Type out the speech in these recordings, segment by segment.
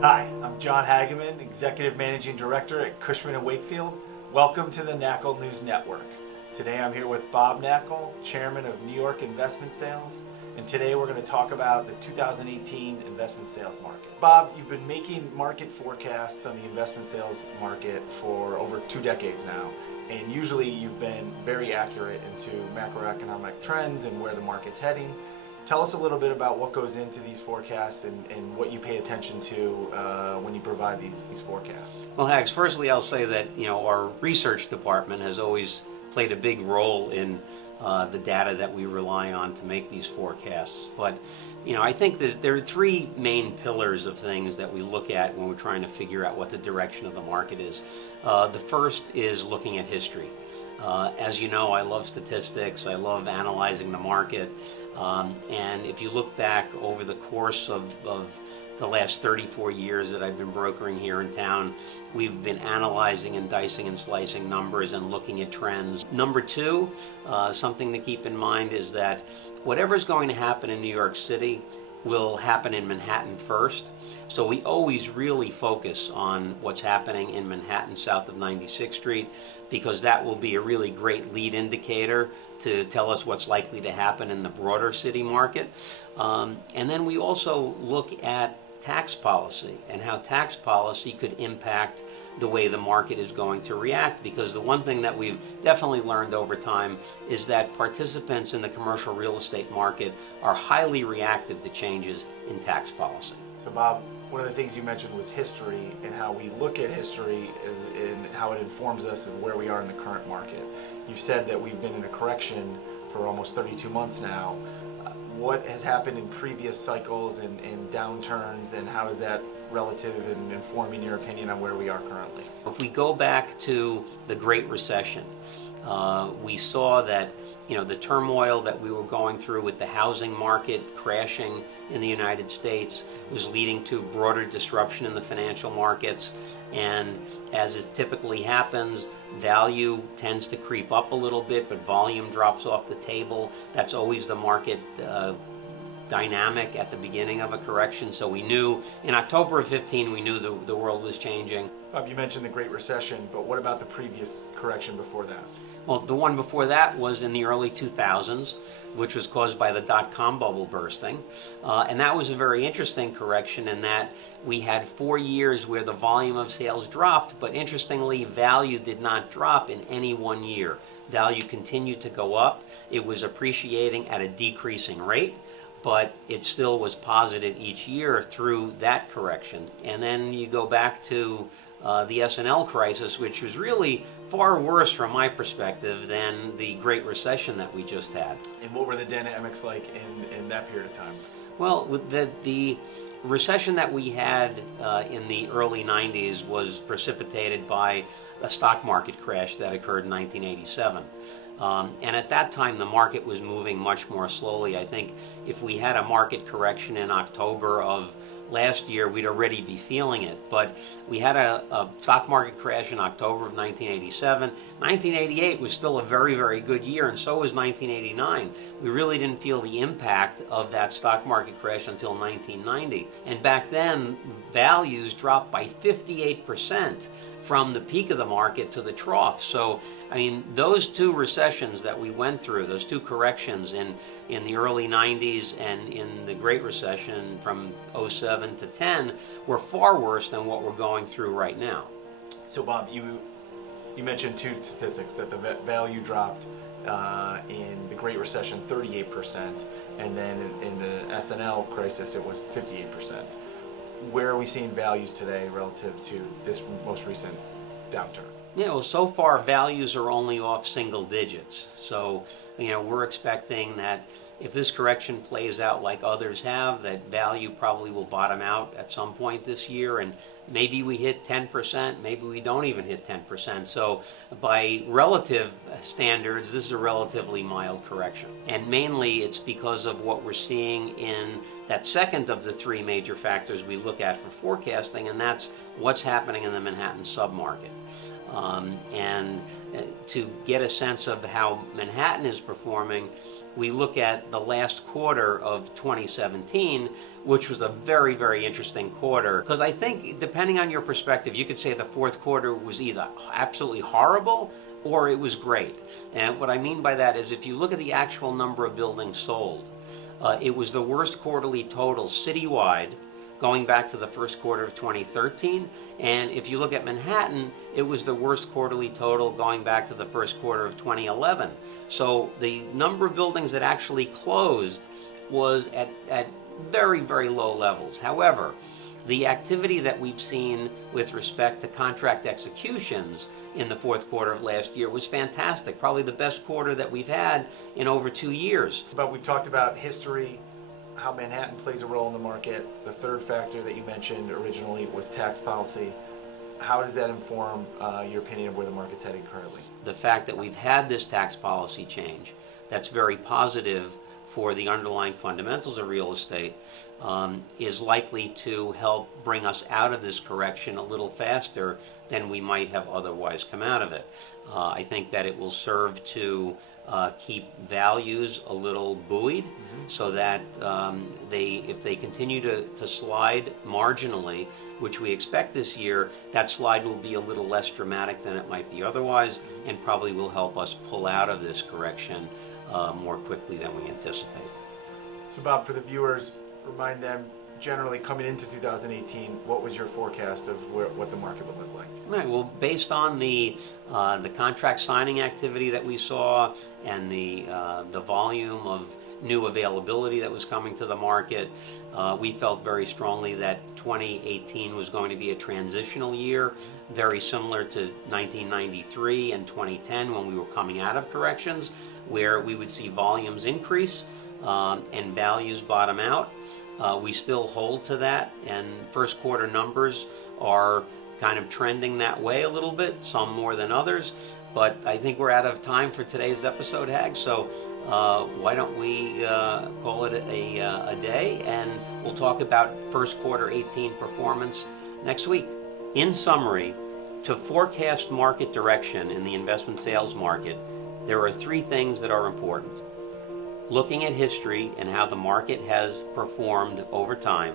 Hi, I'm John Hageman, Executive Managing Director at Cushman & Wakefield. Welcome to the Knakal News Network. Today I'm here with Bob Knakal, Chairman of New York Investment Sales, and today we're going to talk about the 2018 investment sales market. Bob, you've been making market forecasts on the investment sales market for over 2 decades now, and usually you've been very accurate into macroeconomic trends and where the market's heading. Tell us a little bit about what goes into these forecasts and what you pay attention to when you provide these forecasts. Well, Hags, firstly, I'll say that our research department has always played a big role in the data that we rely on to make these forecasts. But I think there are 3 main pillars of things that we look at when we're trying to figure out what the direction of the market is. The first is looking at history. As you know, I love statistics. I love analyzing the market. And if you look back over the course of the last 34 years that I've been brokering here in town, we've been analyzing and dicing and slicing numbers and looking at trends. Number 2, something to keep in mind is that whatever's going to happen in New York City will happen in Manhattan first. So we always really focus on what's happening in Manhattan south of 96th Street, because that will be a really great lead indicator to tell us what's likely to happen in the broader city market. And then we also look at tax policy and how tax policy could impact the way the market is going to react, because the one thing that we've definitely learned over time is that participants in the commercial real estate market are highly reactive to changes in tax policy. So Bob, one of the things you mentioned was history, and how we look at history and how it informs us of where we are in the current market. You've said that we've been in a correction for almost 32 months now. What has happened in previous cycles and downturns, and how is that relative in informing your opinion on where we are currently? If we go back to the Great Recession, we saw that the turmoil that we were going through with the housing market crashing in the United States was leading to broader disruption in the financial markets. And as it typically happens, value tends to creep up a little bit, but volume drops off the table. That's always the market dynamic at the beginning of a correction. So we knew in October of 15, we knew the world was changing. Bob, you mentioned the Great Recession, but what about the previous correction before that? Well, the one before that was in the early 2000s, which was caused by the dot-com bubble bursting. And that was a very interesting correction in that we had 4 years where the volume of sales dropped, but interestingly, value did not drop in any one year. Value continued to go up. It was appreciating at a decreasing rate, but it still was positive each year through that correction. And then you go back to the S&L crisis, which was really far worse from my perspective than the Great Recession that we just had. And what were the dynamics like in that period of time? Well, with the recession that we had in the early 90s was precipitated by a stock market crash that occurred in 1987. And at that time, the market was moving much more slowly. I think if we had a market correction in October of last year, we'd already be feeling it. But we had a stock market crash in October of 1987. 1988 was still a very, very good year, and so was 1989. We really didn't feel the impact of that stock market crash until 1990. And back then, values dropped by 58% from the peak of the market to the trough. So, I mean, those 2 recessions that we went through, those 2 corrections in the early 90s and in the Great Recession from 07 to 10 were far worse than what we're going through right now. So Bob, you mentioned 2 statistics, that the value dropped in the Great Recession 38%, and then in the S&L crisis it was 58%. Where are we seeing values today relative to this most recent downturn? Well, so far values are only off single digits. So, we're expecting that if this correction plays out like others have, that value probably will bottom out at some point this year, and maybe we hit 10%, maybe we don't even hit 10%. So by relative standards, this is a relatively mild correction. And mainly it's because of what we're seeing in that second of the 3 major factors we look at for forecasting, and that's what's happening in the Manhattan submarket. And to get a sense of how Manhattan is performing, we look at the last quarter of 2017, which was a very, very interesting quarter. Because I think, depending on your perspective, you could say the fourth quarter was either absolutely horrible or it was great. And what I mean by that is if you look at the actual number of buildings sold, it was the worst quarterly total citywide going back to the first quarter of 2013. And if you look at Manhattan, it was the worst quarterly total going back to the first quarter of 2011. So the number of buildings that actually closed was at very, very low levels. However, the activity that we've seen with respect to contract executions in the fourth quarter of last year was fantastic. Probably the best quarter that we've had in over 2 years. But we've talked about history, how Manhattan plays a role in the market. The third factor that you mentioned originally was tax policy. How does that inform your opinion of where the market's heading currently? The fact that we've had this tax policy change, that's very positive for the underlying fundamentals of real estate, is likely to help bring us out of this correction a little faster than we might have otherwise come out of it. I think that it will serve to keep values a little buoyed, so that if they continue to slide marginally, which we expect this year, that slide will be a little less dramatic than it might be otherwise, and probably will help us pull out of this correction more quickly than we anticipate. So Bob, for the viewers, remind them, generally coming into 2018, what was your forecast of what the market would look like? Right. Well, based on the contract signing activity that we saw and the volume of new availability that was coming to the market, we felt very strongly that 2018 was going to be a transitional year, very similar to 1993 and 2010 when we were coming out of corrections, where we would see volumes increase and values bottom out. We still hold to that, and first quarter numbers are kind of trending that way a little bit, some more than others. But I think we're out of time for today's episode, Hag, so why don't we call it a day, and we'll talk about first quarter 18 performance next week. In summary, to forecast market direction in the investment sales market, there are 3 things that are important. Looking at history and how the market has performed over time,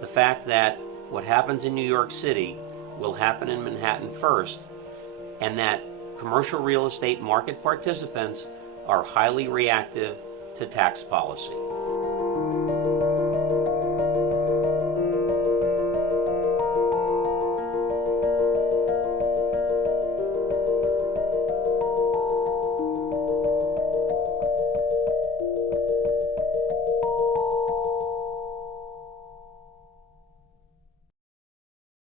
the fact that what happens in New York City will happen in Manhattan first, and that commercial real estate market participants are highly reactive to tax policy.